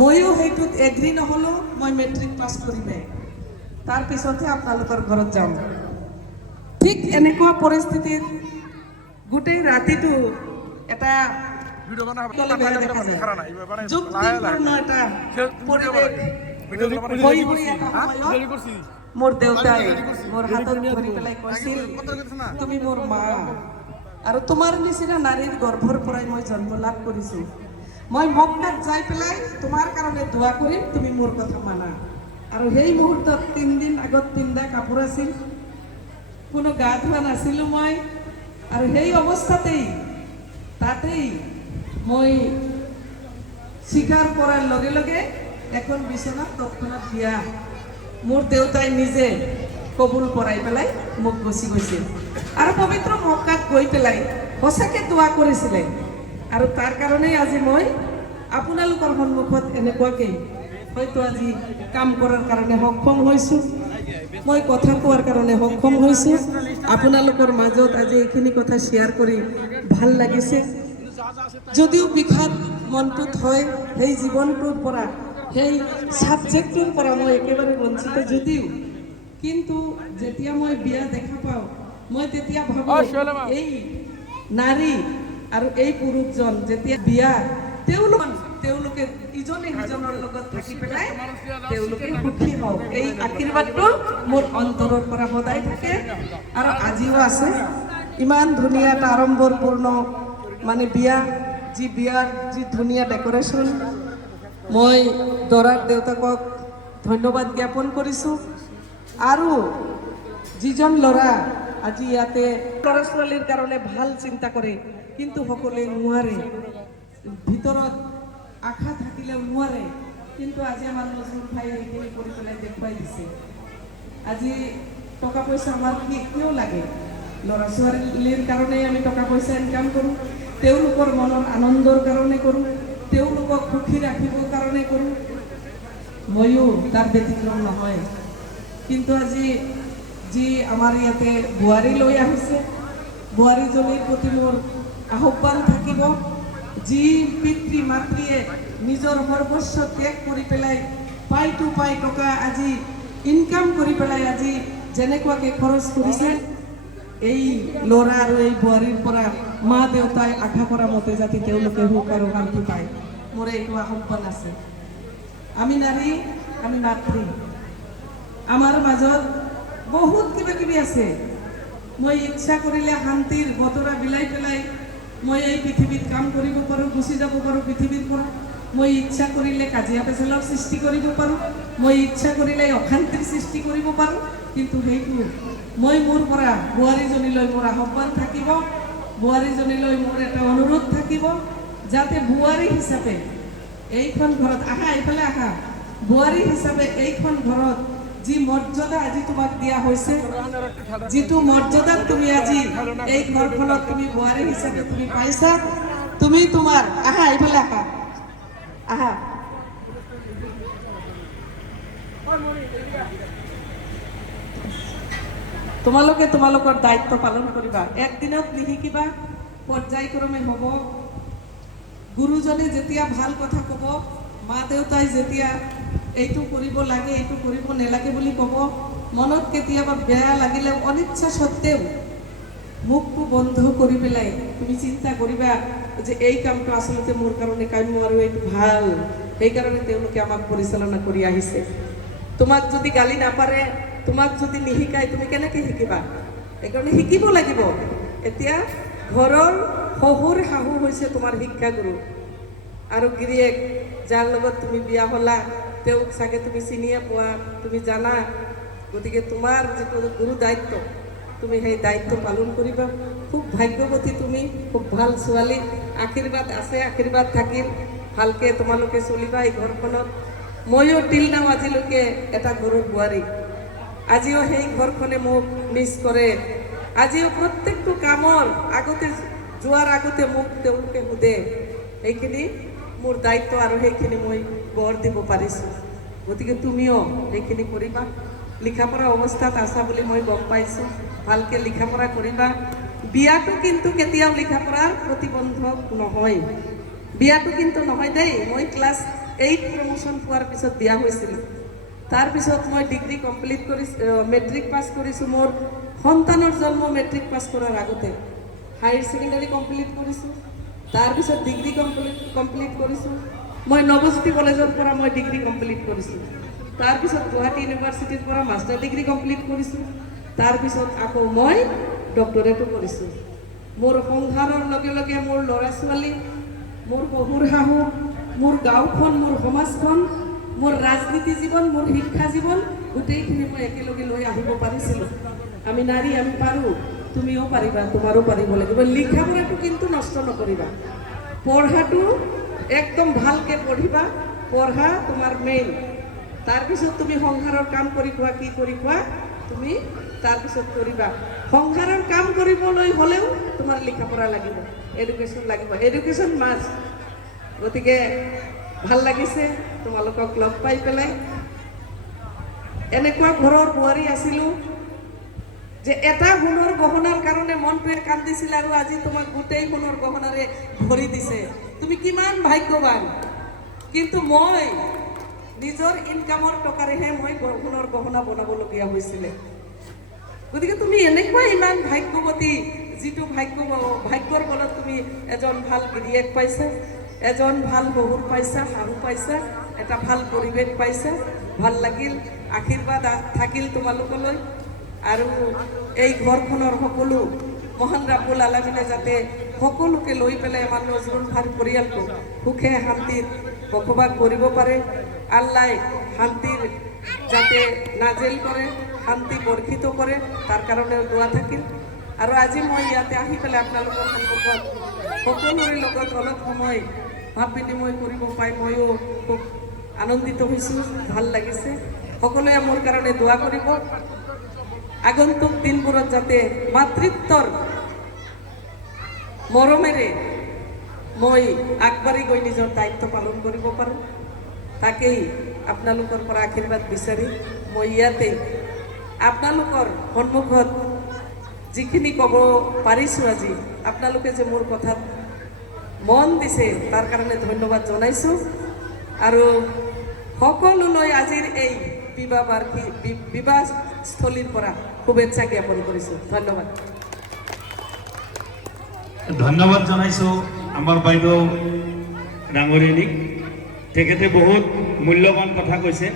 ময়ো সেইটোত এগ্ৰী নহ'লো। মই মেট্ৰিক পাছ কৰিমে, তাৰপিছতহে আপোনালোকৰ ঘৰত যাম। ঠিক এনেকুৱা পৰিস্থিতিত গোটেই ৰাতিটো এটা যুক্তিপূৰ্ণ এটা পৰিৱেশ হৈ এটা সময়ত মোৰ দেউতাই মোৰ হাতত ধৰি পেলাই কৈছিল, তুমি মোৰ মা আৰু তোমাৰ নিচিনা নাৰীৰ গৰ্ভৰ পৰাই মই জন্ম লাভ কৰিছোঁ। মই মক্কাত যাই পেলাই তোমাৰ কাৰণে দোৱা কৰিম, তুমি মোৰ কথা মানা। আৰু সেই মুহূৰ্তত 3 দিন আগত পিন্ধা কাপোৰ আছিল, কোনো গা ধোৱা নাছিলোঁ মই। আৰু সেই অৱস্থাতেই তাতেই মই স্বীকাৰ কৰাৰ লগে লগে এখন বিচনাত তৎক্ষণাত বিয়া মোৰ দেউতাই নিজে কবুল কৰাই পেলাই মোক গুচি গৈছিল। আৰু পবিত্ৰ মক্কাত গৈ পেলাই সঁচাকৈ দোৱা কৰিছিলে। আৰু তাৰ কাৰণেই আজি মই আপোনালোকৰ সন্মুখত এনেকুৱাকৈ হয়তো আজি কাম কৰাৰ কাৰণে সক্ষম হৈছোঁ, মই কথা কোৱাৰ কাৰণে সক্ষম হৈছোঁ। আপোনালোকৰ মাজত আজি এইখিনি কথা শ্বেয়াৰ কৰি ভাল লাগিছে। যদিও বিষাদ মনটোত হয়, সেই জীৱনটোৰ পৰা, সেই ছাবজেক্টটোৰ পৰা মই একেবাৰে বঞ্চিত যদিও, কিন্তু যেতিয়া মই বিয়া দেখা পাওঁ মই তেতিয়া ভাবোঁ এই নাৰী আৰু এই পুৰুষজন যেতিয়া বিয়া তেওঁলোকে ইজনে সিজনৰ লগত থাকি পেলাই তেওঁলোকে সুখী হওক, এই আশীৰ্বাদটো মোৰ অন্তৰৰ পৰা সদায় থাকে আৰু আজিও আছে। ইমান ধুনীয়া এটা আড়ম্বৰপূৰ্ণ মানে বিয়া, বিয়াৰ যি ধুনীয়া ডেকৰেশ্যন, মই দৰাৰ দেউতাকক ধন্যবাদ জ্ঞাপন কৰিছোঁ। আৰু যিজন ল'ৰা আজি ইয়াতে ল'ৰা ছোৱালীৰ কাৰণে ভাল চিন্তা কৰে, কিন্তু সকলোৱে নোৱাৰে, ভিতৰত আশা থাকিলেও নোৱাৰে, কিন্তু আজি আমাৰ নজৰুল ভাই এইখিনি কৰি পেলাই দেখুৱাই দিছে। আজি টকা পইচা আমাৰ কিয় লাগে? ল'ৰা ছোৱালীৰ কাৰণেই আমি টকা পইচা ইনকাম কৰোঁ, তেওঁলোকৰ মনৰ আনন্দৰ কাৰণে কৰোঁ, তেওঁলোকক সুখী ৰাখিবৰ কাৰণে কৰোঁ। ময়ো তাৰ ব্যতিক্ৰম নহয়। কিন্তু আজি যি আমাৰ ইয়াতে বোৱাৰী লৈ আহিছে, বোৱাৰীজনীৰ প্ৰতি মোৰ আহ্বান থাকিব, যি পিতৃ মাতৃয়ে নিজৰ সৰ্বস্ব ত্যাগ কৰি পেলাই পাই টকা আজি ইনকাম কৰি পেলাই আজি যেনেকুৱাকৈ খৰচ কৰিছে, এই ল'ৰা আৰু এই বোৱাৰীৰ পৰা মা দেউতাই আশা কৰা মতে যাতে তেওঁলোকে সুখ আৰু শান্তি পায়, মোৰ এইটো আহ্বান আছে। আমি নাৰী, আমি মাতৃ, আমাৰ মাজত বহুত কিবা কিবি আছে। মই ইচ্ছা কৰিলে শান্তিৰ বতৰা বিলাই পেলাই মই এই পৃথিৱীত কাম কৰিব পাৰোঁ, গুচি যাব পাৰোঁ পৃথিৱীৰ পৰা। মই ইচ্ছা কৰিলে কাজিয়া পেচালৰ সৃষ্টি কৰিব পাৰোঁ, মই ইচ্ছা কৰিলে অশান্তিৰ সৃষ্টি কৰিব পাৰোঁ। কিন্তু সেইটো মই মোৰ পৰা বোৱাৰীজনীলৈ মোৰ আহ্বান থাকিব, বোৱাৰীজনীলৈ মোৰ এটা অনুৰোধ থাকিব, যাতে বোৱাৰী হিচাপে এইখন ঘৰত আহা, এইফালে আহা, বোৱাৰী হিচাপে এইখন ঘৰত যি মৰ্যাদা আজি তোমাক দিয়া হৈছে, যিটো মৰ্যাদাত তুমি আজি এই ঘৰখনত তুমি বোৱাৰী হিচাপে তুমি পাইছা, তুমি তোমাৰ আহা, এইফালে আহা, আহা, তোমালোকে তোমালোকৰ দায়িত্ব পালন কৰিবা। একদিনত নিশিকিবা, পৰ্যায়ক্ৰমে হ'ব। গুৰুজনে যেতিয়া ভাল কথা ক'ব, মা দেউতাই যেতিয়া এইটো কৰিব লাগে এইটো কৰিব নালাগে বুলি ক'ব, মনত কেতিয়াবা বেয়া লাগিলেও অনিচ্ছা সত্ত্বেও মুখটো বন্ধ কৰি পেলাই তুমি চিন্তা কৰিবা যে এই কামটো আচলতে মোৰ কাৰণে কাম্য আৰু এইটো ভাল, সেইকাৰণে তেওঁলোকে আমাক পৰিচালনা কৰি আহিছে। তোমাক যদি গালি নাপাৰে, তোমাক যদি নিশিকায়, তুমি কেনেকৈ শিকিবা? সেইকাৰণে শিকিব লাগিব। এতিয়া ঘৰৰ শহুৰ শাহু হৈছে তোমাৰ শিক্ষাগুৰু, আৰু গিৰিয়েক যাৰ লগত তুমি বিয়া হ'লা তেওঁক চাগে তুমি চিনিয়ে পোৱা, তুমি জানা। গতিকে তোমাৰ যিটো গুৰু দায়িত্ব, তুমি সেই দায়িত্ব পালন কৰিবা। খুব ভাগ্যৱতী তুমি, খুব ভাল ছোৱালী, আশীৰ্বাদ আছে, আশীৰ্বাদ থাকিল, ভালকৈ তোমালোকে চলিবা এই ঘৰখনত। ময়ো টিল নাও আজিলৈকে এটা ঘৰৰ বোৱাৰী, আজিও সেই ঘৰখনে মোক মিছ কৰে। আজিও প্ৰত্যেকটো কামৰ আগতে যোৱাৰ আগতে মোক তেওঁলোকে সোধে, সেইখিনি মোৰ দায়িত্ব আৰু সেইখিনি মই গঢ় দিব পাৰিছোঁ। গতিকে তুমিও সেইখিনি কৰিবা। লিখা পঢ়া অৱস্থাত আছা বুলি মই গম পাইছোঁ, ভালকৈ লিখা পঢ়া কৰিবা। বিয়াটো কিন্তু কেতিয়াও লিখা পঢ়াৰ প্ৰতিবন্ধক নহয়। বিয়াটো কিন্তু নহয় দেই, মই ক্লাছ 8 প্ৰমোশ্যন পোৱাৰ পিছত বিয়া হৈছিলোঁ। তাৰপিছত মই ডিগ্ৰী কমপ্লিট কৰিছোঁ, মেট্ৰিক পাছ কৰিছোঁ। মোৰ সন্তানৰ জন্ম মেট্ৰিক পাছ কৰাৰ আগতে হায়াৰ ছেকেণ্ডাৰী কমপ্লিট কৰিছোঁ। তাৰপিছত ডিগ্ৰী কমপ্লিট কৰিছোঁ। মই নৱজ্যোতি কলেজৰ পৰা মই ডিগ্ৰী কমপ্লিট কৰিছোঁ। তাৰপিছত গুৱাহাটী ইউনিভাৰ্চিটিৰ পৰা মাষ্টাৰ ডিগ্ৰী কমপ্লিট কৰিছোঁ। তাৰপিছত আকৌ মই ডক্টৰেটো কৰিছোঁ। মোৰ সংসাৰৰ লগে লগে মোৰ ল'ৰা ছোৱালী, মোৰ শহুৰ শাহু, মোৰ গাঁওখন, মোৰ সমাজখন, মোৰ ৰাজনীতি জীৱন, মোৰ শিক্ষা জীৱন গোটেইখিনি মই একেলগে লৈ আহিব পাৰিছিলোঁ। আমি নাৰী, আমি পাৰোঁ, তুমিও পাৰিবা, তোমাৰো পাৰিব লাগিব। লিখা পঢ়াটো কিন্তু নষ্ট নকৰিবা, পঢ়াটো একদম ভালকৈ পঢ়িবা, পঢ়া তোমাৰ মেইন। তাৰপিছত তুমি সংসাৰৰ কাম কৰি খোৱা, কি কৰি খোৱা তুমি তাৰপিছত কৰিবা। সংসাৰৰ কাম কৰিবলৈ হ'লেও তোমাৰ লিখা পঢ়া লাগিব, এডুকেশ্যন লাগিব, এডুকেশ্যন মাষ্ট। গতিকে ভাল লাগিছে তোমালোকক লগ পাই পেলাই। এনেকুৱা ঘৰৰ বোৱাৰী আছিলোঁ যে এটা সোণৰ গহনাৰ কাৰণে মনটোৱে কান্দিছিল, আৰু আজি তোমাক গোটেই সোণৰ গহনাৰে ভৰি দিছে। তুমি কিমান ভাগ্যৱান। কিন্তু মই নিজৰ ইনকামৰ টকাৰেহে মই সোণৰ গহনা বনাবলগীয়া হৈছিলে। গতিকে তুমি এনেকুৱা ইমান ভাগ্যৱতী, যিটো ভাগ্যৰ বলত তুমি এজন ভাল গিৰিয়েক পাইছা, এজন ভাল শহুৰ পাইছা, শাহু পাইছা, এটা ভাল পৰিৱেশ পাইছা। ভাল লাগিল, আশীৰ্বাদ থাকিল তোমালোকলৈ। আৰু এই ঘৰখনৰ সকলো মহান ৰাব্বুল আলামিনে যাতে সকলোকে লৈ পেলাই আমাৰ নজৰুল ভাৰ পৰিয়ালটো সুখে শান্তিত বসবাস কৰিব পাৰে। আল্লাই শান্তিৰ যাতে নাজেল কৰে, শান্তি বৰ্ষিত কৰে, তাৰ কাৰণেও দোৱা থাকিল। আৰু আজি মই ইয়াতে আহি পেলাই আপোনালোকৰ সন্মুখত সকলোৰে লগত অলপ সময় ভাৱ বিনিময় কৰিব পাই ময়ো খুব আনন্দিত হৈছোঁ, ভাল লাগিছে। সকলোৱে মোৰ কাৰণে দোৱা কৰিব। আগন্তুক দিনবোৰত যাতে মাতৃত্বৰ মৰমেৰে মই আগবাঢ়ি গৈ নিজৰ দায়িত্ব পালন কৰিব পাৰোঁ, তাকেই আপোনালোকৰ পৰা আশীৰ্বাদ বিচাৰি মই ইয়াতে আপোনালোকৰ সন্মুখত যিখিনি ক'ব পাৰিছোঁ আজি, আপোনালোকে যে মোৰ কথাত মন দিছে তাৰ কাৰণে ধন্যবাদ জনাইছোঁ। আৰু সকলোলৈ আজিৰ এই বিবাহস্থলীৰ পৰা শুভেচ্ছা জ্ঞাপন কৰিছোঁ। ধন্যবাদ। ধন্যবাদ জনাইছোঁ আমাৰ বাইদেউ ডাঙৰীয়ানীক। তেখেতে বহুত মূল্যৱান কথা কৈছে।